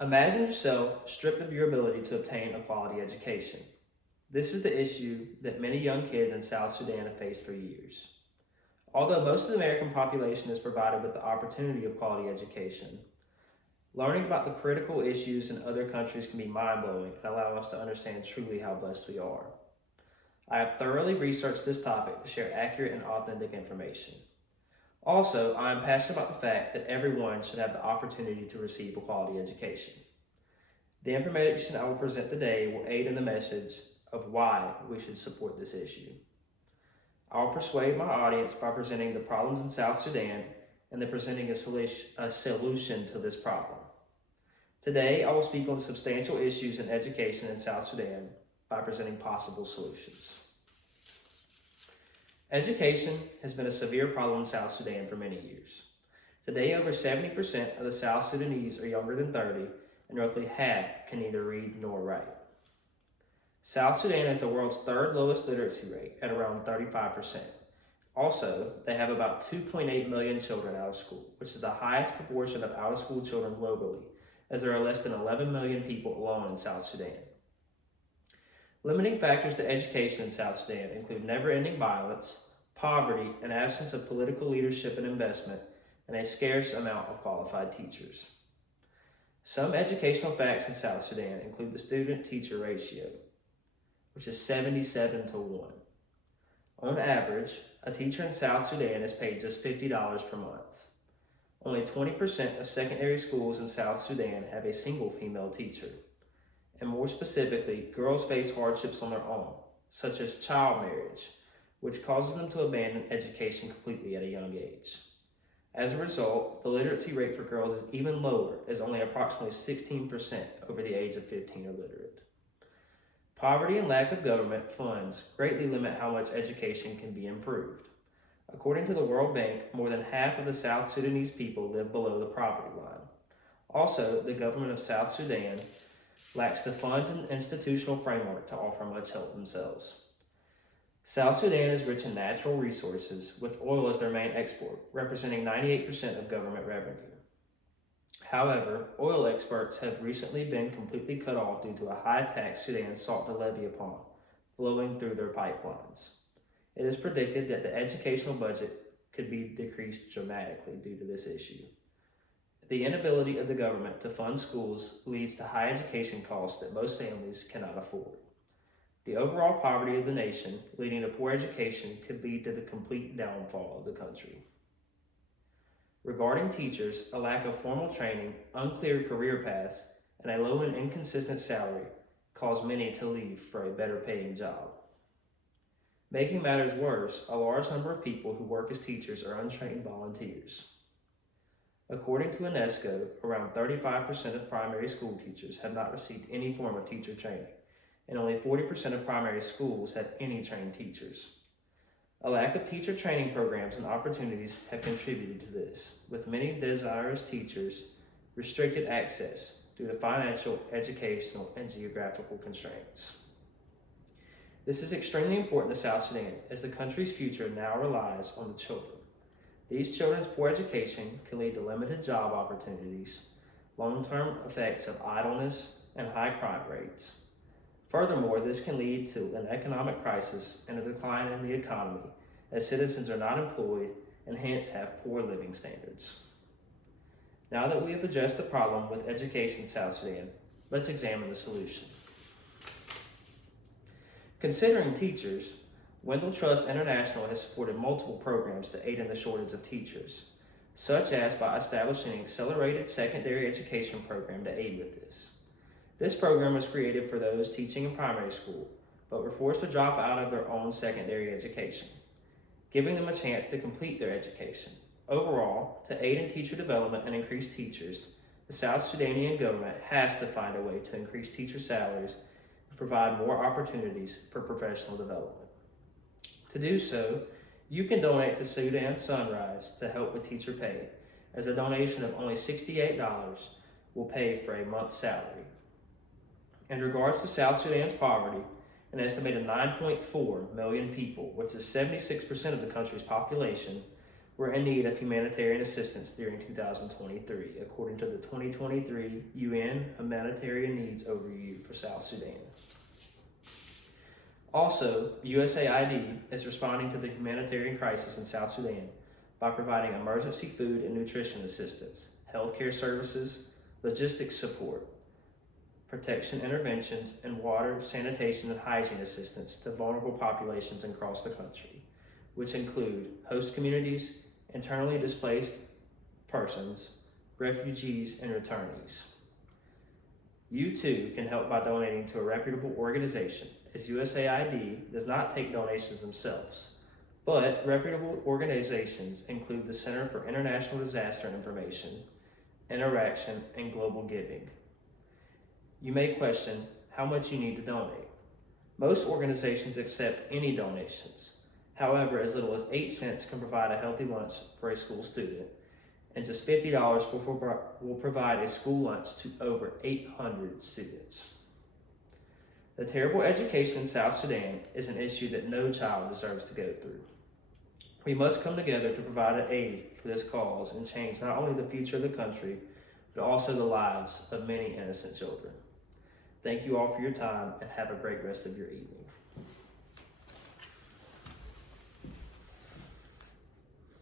Imagine yourself stripped of your ability to obtain a quality education. This is the issue that many young kids in South Sudan have faced for years. Although most of the American population is provided with the opportunity of quality education, learning about the critical issues in other countries can be mind-blowing and allow us to understand truly how blessed we are. I have thoroughly researched this topic to share accurate and authentic information. Also, I am passionate about the fact that everyone should have the opportunity to receive a quality education. The information I will present today will aid in the message of why we should support this issue. I will persuade my audience by presenting the problems in South Sudan and then presenting a solution to this problem. Today, I will speak on substantial issues in education in South Sudan by presenting possible solutions. Education has been a severe problem in South Sudan for many years. Today, over 70% of the South Sudanese are younger than 30, and roughly half can neither read nor write. South Sudan has the world's third lowest literacy rate at around 35%. Also, they have about 2.8 million children out of school, which is the highest proportion of out-of-school children globally, as there are less than 11 million people alone in South Sudan. Limiting factors to education in South Sudan include never-ending violence, poverty, an absence of political leadership and investment, and a scarce amount of qualified teachers. Some educational facts in South Sudan include the student-teacher ratio, which is 77 to 1. On average, a teacher in South Sudan is paid just $50 per month. Only 20% of secondary schools in South Sudan have a single female teacher. And more specifically, girls face hardships on their own, such as child marriage, which causes them to abandon education completely at a young age. As a result, the literacy rate for girls is even lower, as only approximately 16% over the age of 15 are literate. Poverty and lack of government funds greatly limit how much education can be improved. According to the World Bank, more than half of the South Sudanese people live below the poverty line. Also, the government of South Sudan lacks the funds and institutional framework to offer much help themselves. South Sudan is rich in natural resources, with oil as their main export, representing 98% of government revenue. However, oil exports have recently been completely cut off due to a high tax Sudan sought to levy upon, flowing through their pipelines. It is predicted that the educational budget could be decreased dramatically due to this issue. The inability of the government to fund schools leads to high education costs that most families cannot afford. The overall poverty of the nation, leading to poor education, could lead to the complete downfall of the country. Regarding teachers, a lack of formal training, unclear career paths, and a low and inconsistent salary cause many to leave for a better paying job. Making matters worse, a large number of people who work as teachers are untrained volunteers. According to UNESCO, around 35% of primary school teachers have not received any form of teacher training, and only 40% of primary schools have any trained teachers. A lack of teacher training programs and opportunities have contributed to this, with many desirous teachers restricted access due to financial, educational, and geographical constraints. This is extremely important to South Sudan, as the country's future now relies on the children. These children's poor education can lead to limited job opportunities, long-term effects of idleness, and high crime rates. Furthermore, this can lead to an economic crisis and a decline in the economy, as citizens are not employed and hence have poor living standards. Now that we have addressed the problem with education in South Sudan, let's examine the solution. Considering teachers, Wendell Trust International has supported multiple programs to aid in the shortage of teachers, such as by establishing an accelerated secondary education program to aid with this. This program was created for those teaching in primary school, but were forced to drop out of their own secondary education, giving them a chance to complete their education. Overall, to aid in teacher development and increase teachers, the South Sudanian government has to find a way to increase teacher salaries and provide more opportunities for professional development. To do so, you can donate to Sudan Sunrise to help with teacher pay, as a donation of only $68 will pay for a month's salary. In regards to South Sudan's poverty, an estimated 9.4 million people, which is 76% of the country's population, were in need of humanitarian assistance during 2023, according to the 2023 UN Humanitarian Needs Overview for South Sudan. Also, USAID is responding to the humanitarian crisis in South Sudan by providing emergency food and nutrition assistance, healthcare services, logistics support, protection interventions, and water, sanitation, and hygiene assistance to vulnerable populations across the country, which include host communities, internally displaced persons, refugees, and returnees. You too can help by donating to a reputable organization, as USAID does not take donations themselves, but reputable organizations include the Center for International Disaster Information, Interaction, and Global Giving. You may question how much you need to donate. Most organizations accept any donations. However, as little as 8 cents can provide a healthy lunch for a school student, and just $50 will provide a school lunch to over 800 students. The terrible education in South Sudan is an issue that no child deserves to go through. We must come together to provide aid for this cause and change not only the future of the country, but also the lives of many innocent children. Thank you all for your time and have a great rest of your evening.